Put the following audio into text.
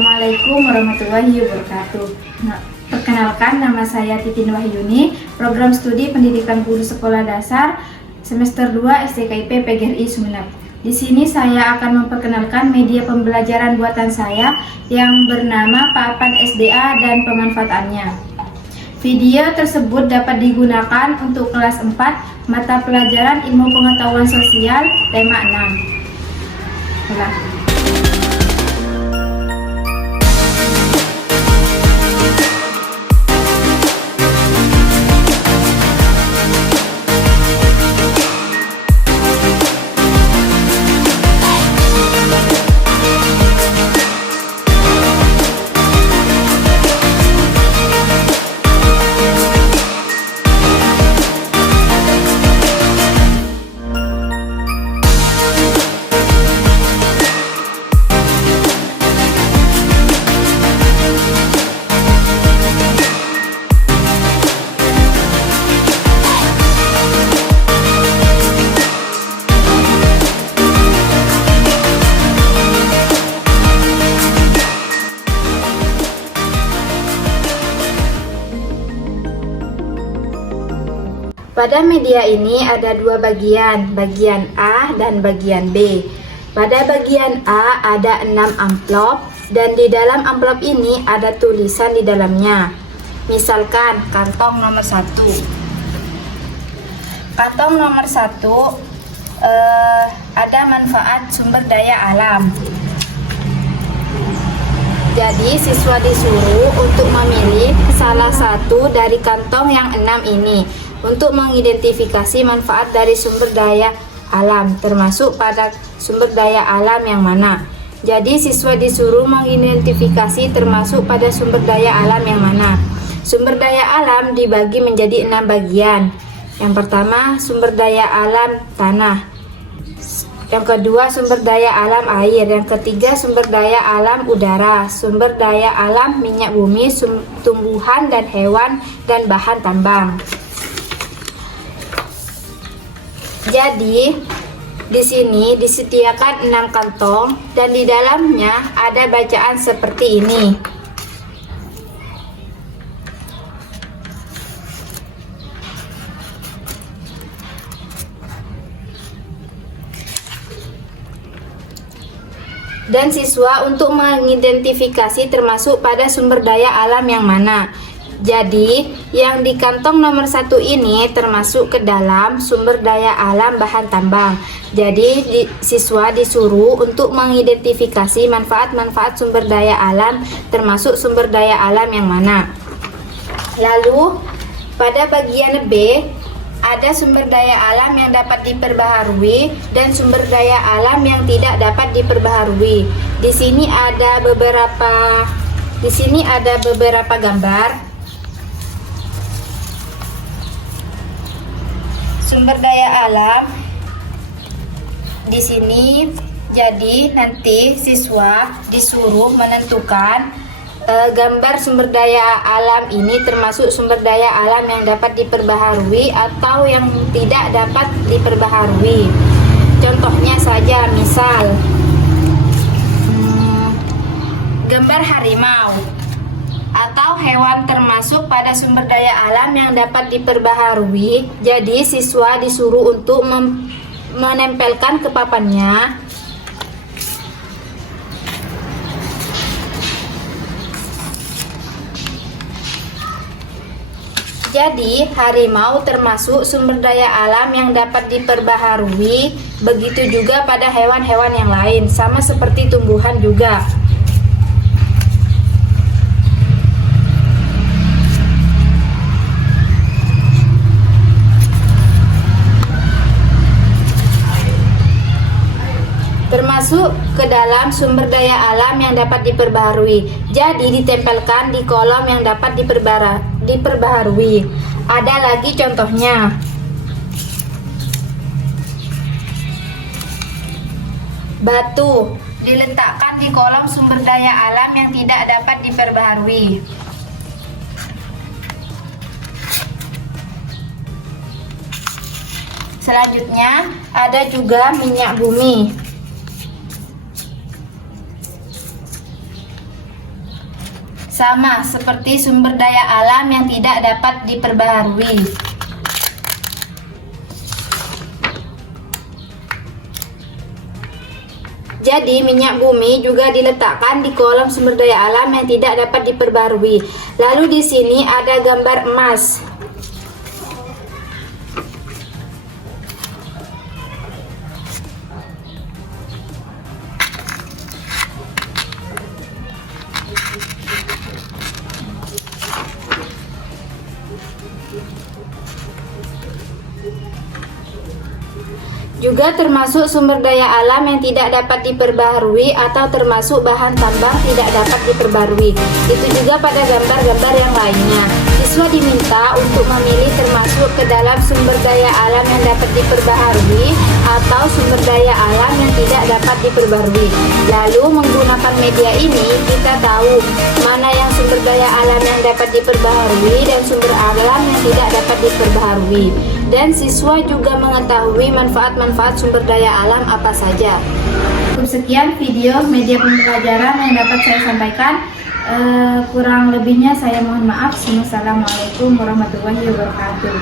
Assalamualaikum warahmatullahi wabarakatuh. Perkenalkan, nama saya Titin Wahyuni, program studi pendidikan guru sekolah dasar semester 2 STKIP PGRI Sumeneb. Di sini saya akan memperkenalkan media pembelajaran buatan saya yang bernama Papan SDA dan pemanfaatannya. Video tersebut dapat digunakan untuk kelas 4 mata pelajaran Ilmu Pengetahuan Sosial tema 6. Pada media ini ada dua bagian A dan bagian B. Pada bagian A ada 6 amplop dan di dalam amplop ini ada tulisan di dalamnya. Misalkan kantong nomor 1. Kantong nomor 1 ada manfaat sumber daya alam. Jadi siswa disuruh untuk memilih salah satu dari kantong yang 6 ini untuk mengidentifikasi manfaat dari sumber daya alam, termasuk pada sumber daya alam yang mana. Jadi siswa disuruh mengidentifikasi termasuk pada sumber daya alam yang mana. Sumber daya alam dibagi menjadi 6 bagian. Yang pertama, sumber daya alam tanah. Yang kedua, sumber daya alam air. Yang ketiga, sumber daya alam udara. Sumber daya alam minyak bumi, tumbuhan dan hewan, dan bahan tambang. Jadi, di sini disediakan 6 kantong dan di dalamnya ada bacaan seperti ini. Dan siswa untuk mengidentifikasi termasuk pada sumber daya alam yang mana. Jadi, yang di kantong nomor 1 ini termasuk ke dalam sumber daya alam bahan tambang. Jadi, siswa disuruh untuk mengidentifikasi manfaat-manfaat sumber daya alam termasuk sumber daya alam yang mana. Lalu, pada bagian B, ada sumber daya alam yang dapat diperbaharui dan sumber daya alam yang tidak dapat diperbaharui. Di sini ada beberapa gambar. Sumber daya alam di sini, jadi nanti siswa disuruh menentukan gambar sumber daya alam ini termasuk sumber daya alam yang dapat diperbaharui atau yang tidak dapat diperbaharui. Contohnya saja, misal gambar harimau atau hewan termasuk pada sumber daya alam yang dapat diperbaharui. Jadi siswa disuruh untuk menempelkan ke papannya jadi harimau termasuk sumber daya alam yang dapat diperbaharui. Begitu juga pada hewan-hewan yang lain, sama seperti tumbuhan juga. Termasuk ke dalam sumber daya alam yang dapat diperbaharui. Jadi ditempelkan di kolom yang dapat diperbaharui. Ada lagi contohnya. Batu diletakkan di kolom sumber daya alam yang tidak dapat diperbaharui. Selanjutnya ada juga minyak bumi. sama seperti sumber daya alam yang tidak dapat diperbaharui. Jadi, minyak bumi juga diletakkan di kolom sumber daya alam yang tidak dapat diperbarui. Lalu di sini ada gambar emas. Juga termasuk sumber daya alam yang tidak dapat diperbaharui atau termasuk bahan tambang tidak dapat diperbarui. Itu juga pada gambar-gambar yang lainnya. Siswa diminta untuk memilih termasuk ke dalam sumber daya alam yang dapat diperbaharui atau sumber daya alam yang tidak dapat diperbarui. Lalu menggunakan media ini kita tahu mana yang sumber daya alam yang dapat diperbaharui dan sumber alam yang tidak dapat diperbaharui. Dan siswa juga mengetahui manfaat-manfaat sumber daya alam apa saja. Cukup sekian video media pembelajaran yang dapat saya sampaikan. Kurang lebihnya saya mohon maaf. Wassalamualaikum warahmatullahi wabarakatuh.